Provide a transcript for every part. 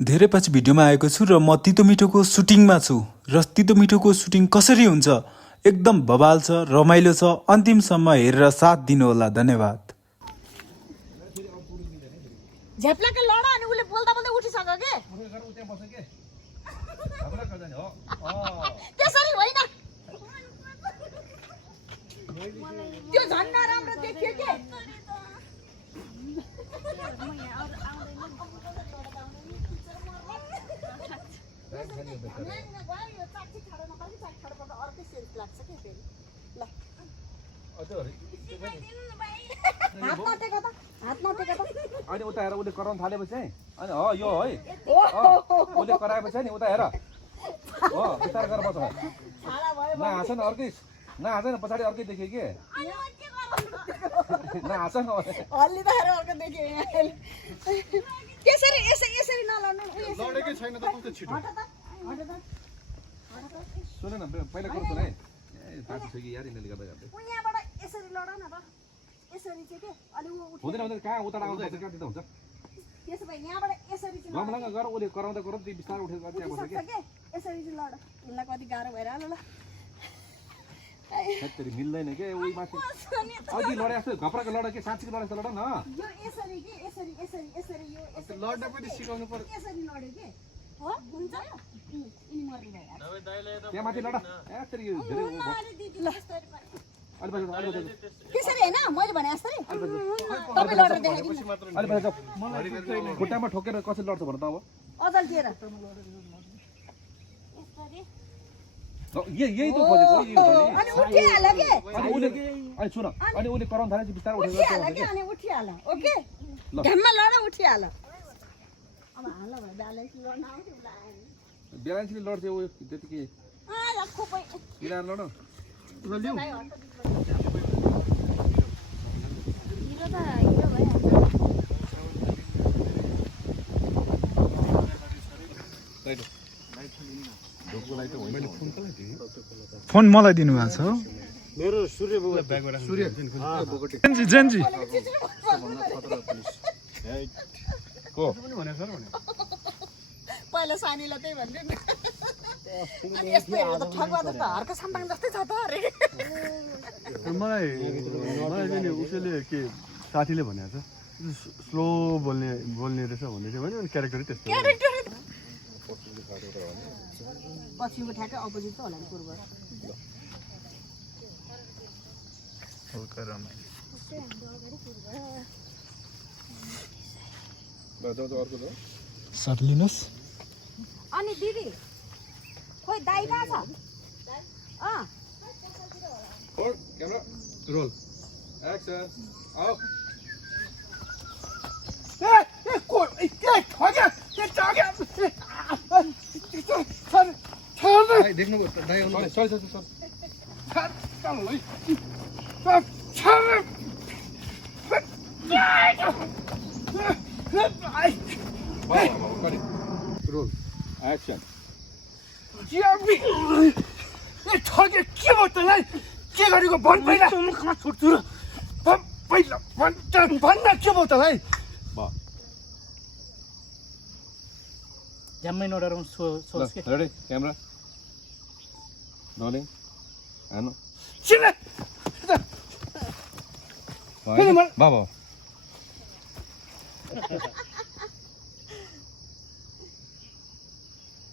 धेरै पछि भिडियोमा आएको छु र म तितो मिठोको सुटिङमा छु र तितो मिठोको सुटिङ कसरी हुन्छ एकदम बवाल छ रमाइलो छ अन्तिमसम्म हेरेर साथ दिनुहोला धन्यवाद झेप्लाको लडा अनि उले बोल्दा बोल्दै उठिसक्यो के त्यसरी होइन त्यो झन् नराम्रो देखियो के अनि उता हेर उसले कराउन थालेपछि अनि हो यो है उसले कराएपछि नि उता हेर हो बिस्तार गरेर बस नहाँस न अर्कै नहाँस न पछाडि अर्कै देख्यो के नहाँस न हल्लिँदाखेरि अर्को देख्यो त्यसरी यसरी नलड्नु लडेकै छैन त कस्तो छिटो सुन न पहिला गर्छु है ए तातो छ कि यार यिनीहरूले गर्दा गर्दै यहाँबाट यसरी लड न त यसरी चाहिँ के अलि उठ हुँदैन हुँदैन कहाँ उता आउँछ कहाँ दिँदा हुन्छ त्यसो भए यहाँबाट यसरी चाहिँ गमलङ्ग गर उसले कराउँदा गराउँदा त्यो बिस्तार उठेर त्यहाँ बस्छ सक्छ के यसरी चाहिँ लड उसलाई कति गाह्रो भइरहलो ल त्यसरी मिल्दैन के उही माथि अघि लडे जस्तो घपराको लड के साँच्चीको लडे जस्तो लड न यो यसरी के यसरी यसरी यसरी यो यसरी लड्न पनि सिकाउनु पर्यो यसरी लड्यो के हो हुन्छ यिनी मर्नु भयो त्यहाँ माथि लड यसरी यो धेरै अलि पछि त्यसरी हैन मैले भने जस्तै तपाईँ लडेर देखाइदिनु अलि पछि खुट्टामा ठोकेर कसरी लड्छ भन त अब अदल दिएर यही त खोजेको अनि उठिहाल्यो के अनि उसले अनि सुन अनि उसले कराउन थालेपछि बिस्तार उठिहाल्यो के अनि उठिहाल्यो ओके घाममा लड उठिहाल्यो अब हाल्ला भयो ब्यालेन्स लड्न आउँथ्यो उसलाई ब्यालेन्सले लड्छ उयो त्यतिकै खोपै मिलाएर लड फोन मलाई दिनुभएको छ मेरो सूर्य बोगटी जेन्जी को पहिला सानीलाई त्यही भन्थ्यो नि अनि यस्तो हेरेर त ठगुवा जस्तो हर्क साम्बाङ जस्तै छ त अरे मलाई चाहिँ नि उसैले के साथीले भनेको छ स्लो बोल्ने रहेछ भन्दै थियो भने अनि क्यारेक्टरै त्यस्तो पछिको ठ्याक्कै अपोजिट त होला नि पूर्व सर लिनुहोस् अनि दिदी खोइ दाइ कहाँ छ क्यामेरा रोल एक्सन आओ देख्नु दाइ आउनु रोल एक्सन ठगे के भयो तँलाई के गरेको भन् पहिला छोड्छु र पहिला भन्न के भयो तँलाई जम्मै नडराउँ सोच के रेडी क्यामेरा रोलिङ हेर्नु बाबा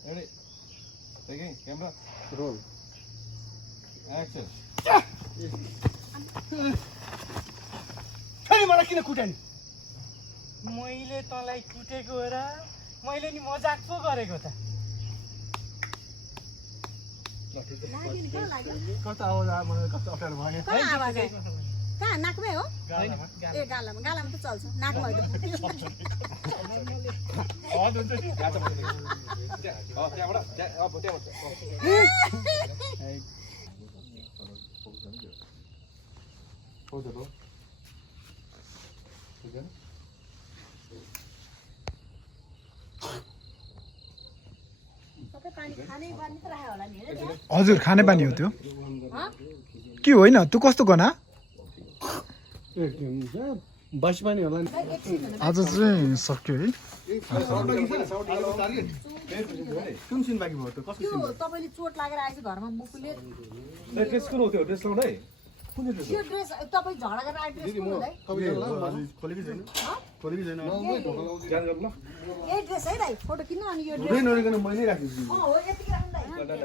ready taking camera roll action फेरि मलाई किन कुट्यानी मैले तँलाई कुटेको हो र मैले नि मजाक पो गरेको त कस्तो आवाज आयो मलाई कस्तो अप्ठ्यारो भयो कहाँ आवाज आयो कहाँ नाकमै हो ए गालामा गालामा त चल्छ नाकमा होइन हजुर खाने बानी हो त्यो के होइन तँ कस्तो गना बस पनि होला नि आज चाहिँ सक्यो है कुन सिन बाँकी भयो त कसको त्यो तपाईँले चोट लागेर आएछ घरमा मुकुले ड्रेस कुन हो त्यो ड्रेस लाउँदै त्यो ड्रेस तपाईँ झगडा गरेर आएको ड्रेस कुन हुँदै खोलेकै छैन खोलेकै छैन जान गर्नु ल यही ड्रेस है दाइ फोटो किन्नु अनि यो ड्रेस नरिकन मैले राखिदिन्छु हो यतिकै राख्नु दाइ